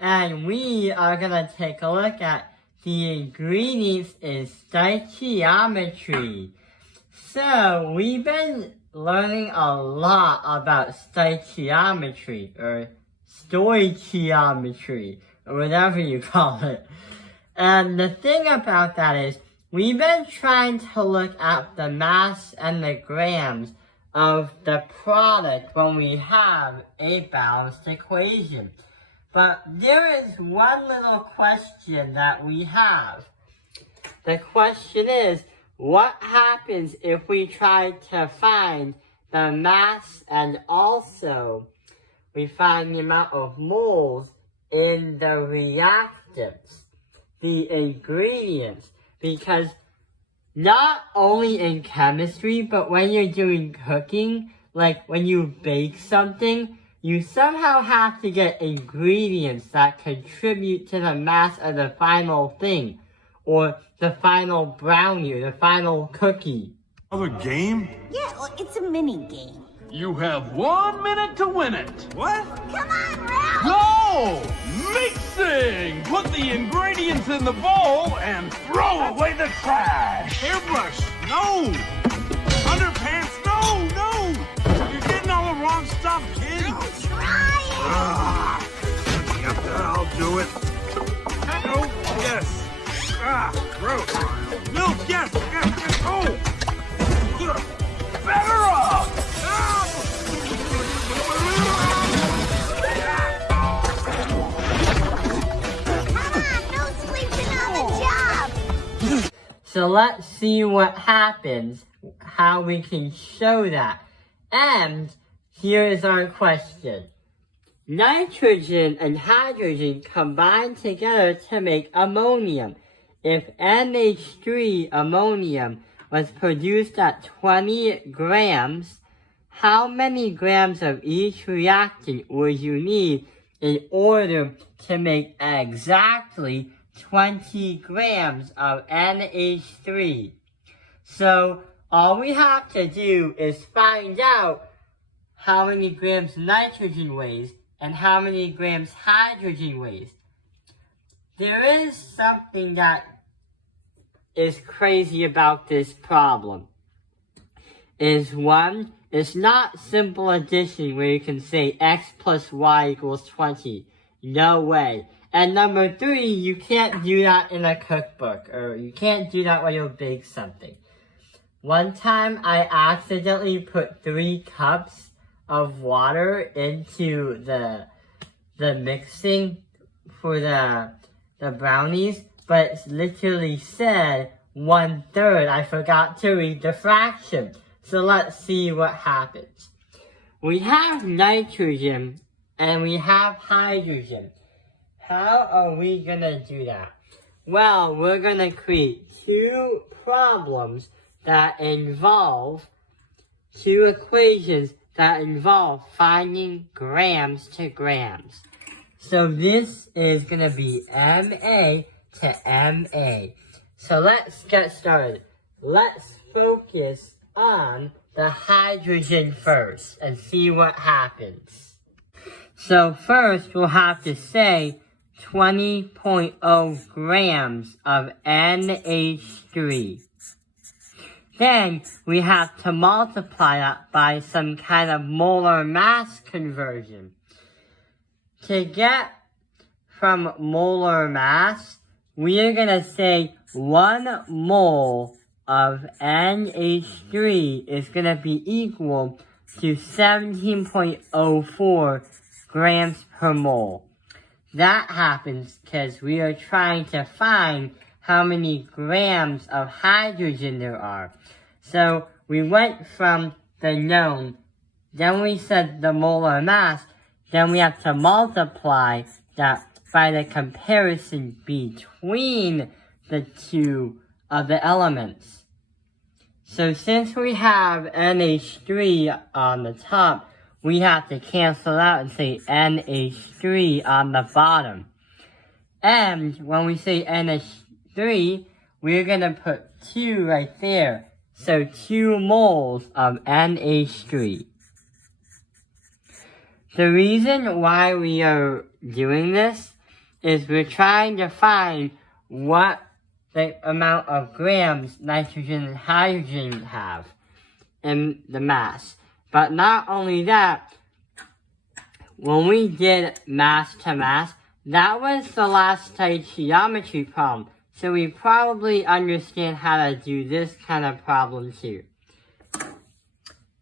and we are going to take a look at the ingredients in stoichiometry. So, we've been learning a lot about stoichiometry, or stoichiometry, or whatever you call it. And the thing about that is, we've been trying to look at the mass and the grams of the product when we have a balanced equation. But there is one little question that we have. The question is, what happens if we try to find the mass and also we find the amount of moles in the reactants, the ingredients? Because not only in chemistry, but when you're doing cooking, like when you bake something, you somehow have to get ingredients that contribute to the mass of the final thing, or the final brownie, or the final cookie. Another game? Yeah, well, it's a mini game. You have 1 minute to win it. What? Come on, Ralph! Go! Mixing! Put the ingredients in the bowl and throw away the trash. Hairbrush, no! Underpants, no! You're getting all the wrong stuff, kid! Don't try it! Yep, I'll do it. No, yes. Gross. Milk, yes. Oh! Better up! Come on, no sleeping on the job! So let's see what happens, how we can show that. And here is our question. Nitrogen and hydrogen combine together to make ammonium. If NH3 ammonium was produced at 20 grams, how many grams of each reactant would you need in order to make exactly 20 grams of NH3? So, all we have to do is find out how many grams nitrogen weighs and how many grams hydrogen weighs. There is something that is crazy about this problem. One, it's not simple addition where you can say x plus y equals 20. No way. And number 3, you can't do that in a cookbook, or you can't do that when you bake something. One time, I accidentally put 3 cups of water into the mixing for the brownies, but it literally said 1/3. I forgot to read the fraction. So let's see what happens. We have nitrogen and we have hydrogen. How are we gonna do that? Well, we're gonna create 2 problems that involve 2 equations that involve finding grams to grams. So this is going to be MA to MA. So let's get started. Let's focus on the hydrogen first and see what happens. So first we'll have to say 20.0 grams of NH3. Then we have to multiply that by some kind of molar mass conversion. To get from molar mass, we are going to say 1 mole of NH3 is going to be equal to 17.04 grams per mole. That happens because we are trying to find how many grams of hydrogen there are. So we went from the known, then we said the molar mass, then we have to multiply that by the comparison between the 2 of the elements. So since we have NH3 on the top, we have to cancel out and say NH3 on the bottom. And when we say NH3, we're going to put 2 right there. So 2 moles of NH3. The reason why we are doing this is we're trying to find what the amount of grams nitrogen and hydrogen have in the mass. But not only that, when we did mass to mass, that was the last stoichiometry problem. So we probably understand how to do this kind of problem too.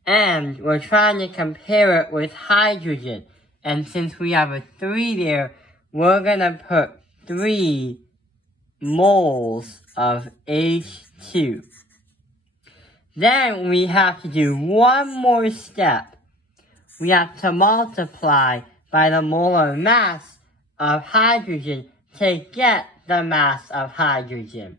And we're trying to compare it with hydrogen. And since we have a 3 there, we're going to put 3 moles of H2. Then we have to do one more step. We have to multiply by the molar mass of hydrogen to get the mass of hydrogen.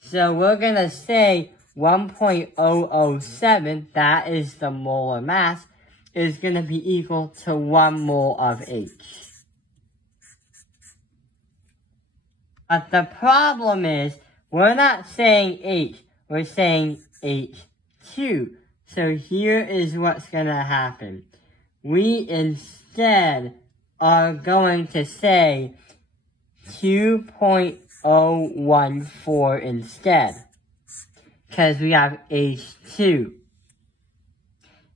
So we're going to say 1.007, that is the molar mass, is going to be equal to 1 mole of H. But the problem is, we're not saying H, we're saying H2. So here is what's going to happen. We instead are going to say 2.014 instead, because we have H2.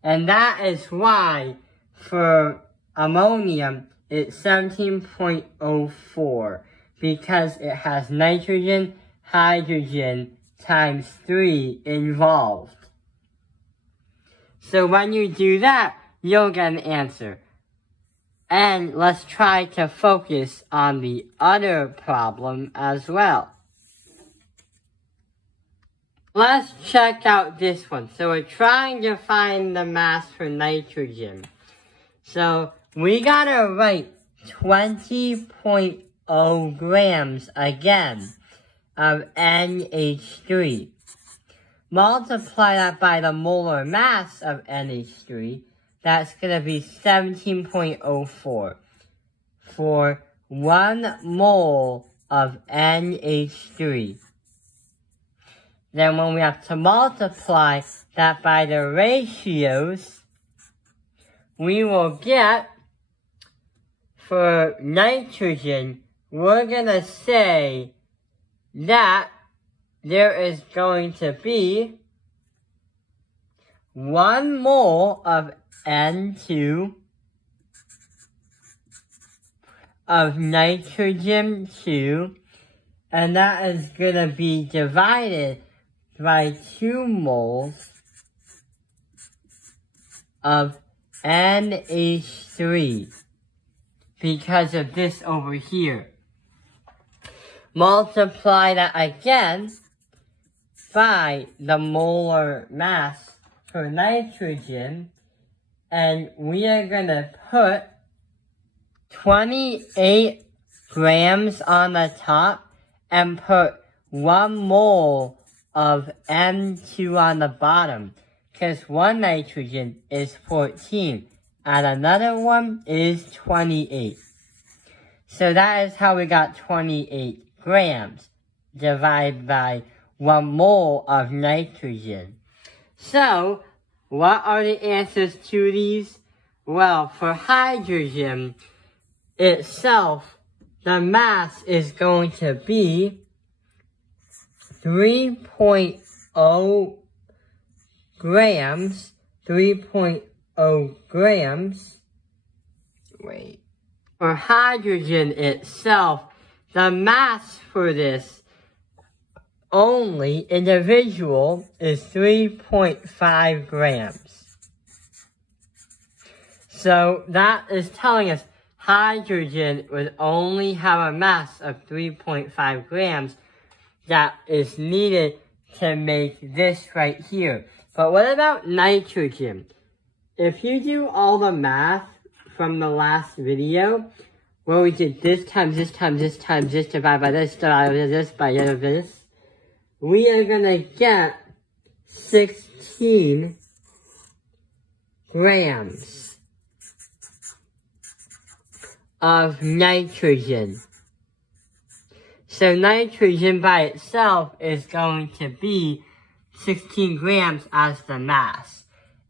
And that is why for ammonium it's 17.04, because it has nitrogen, hydrogen times 3 involved. So when you do that, you'll get an answer. And let's try to focus on the other problem as well. Let's check out this one. So we're trying to find the mass for nitrogen. So we gotta write 20.0 grams again of NH3. Multiply that by the molar mass of NH3. That's going to be 17.04 for 1 mole of NH3. Then when we have to multiply that by the ratios, we will get, for nitrogen, we're going to say that there is going to be 1 mole of N2 of nitrogen 2, and that is going to be divided by 2 moles of NH3 because of this over here. Multiply that again by the molar mass for nitrogen, and we are going to put 28 grams on the top and put 1 mole of N2 on the bottom, because one nitrogen is 14 and another one is 28. So that is how we got 28 grams divided by 1 mole of nitrogen. So, what are the answers to these? Well, for hydrogen itself, the mass is going to be 3.0 grams, 3.0 grams. Wait. For hydrogen itself, the mass for this only individual is 3.5 grams. So that is telling us hydrogen would only have a mass of 3.5 grams that is needed to make this right here. But what about nitrogen? If you do all the math from the last video, where we did this times this times this times this divided by this divided by this by this, we are going to get 16 grams of nitrogen. So nitrogen by itself is going to be 16 grams as the mass.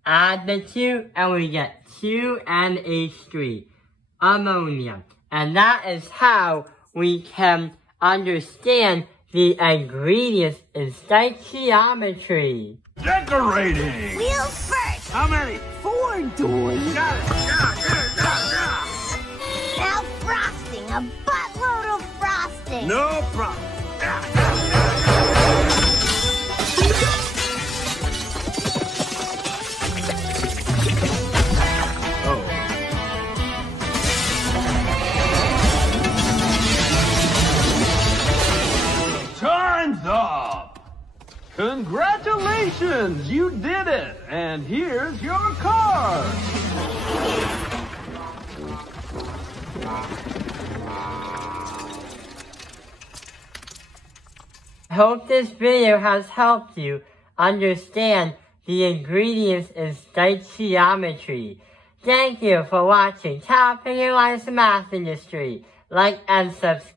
Add the two and we get 2NH3, ammonium. And that is how we can understand the ingredients in stoichiometry. Decorating! Wheels first. How many? 4 doors. Got it. Now frosting. A buttload of frosting. No problem. Time's up! Congratulations! You did it! And here's your card! I hope this video has helped you understand the ingredients in stoichiometry. Thank you for watching Top Opinion Lies the Math Industry. Like and subscribe.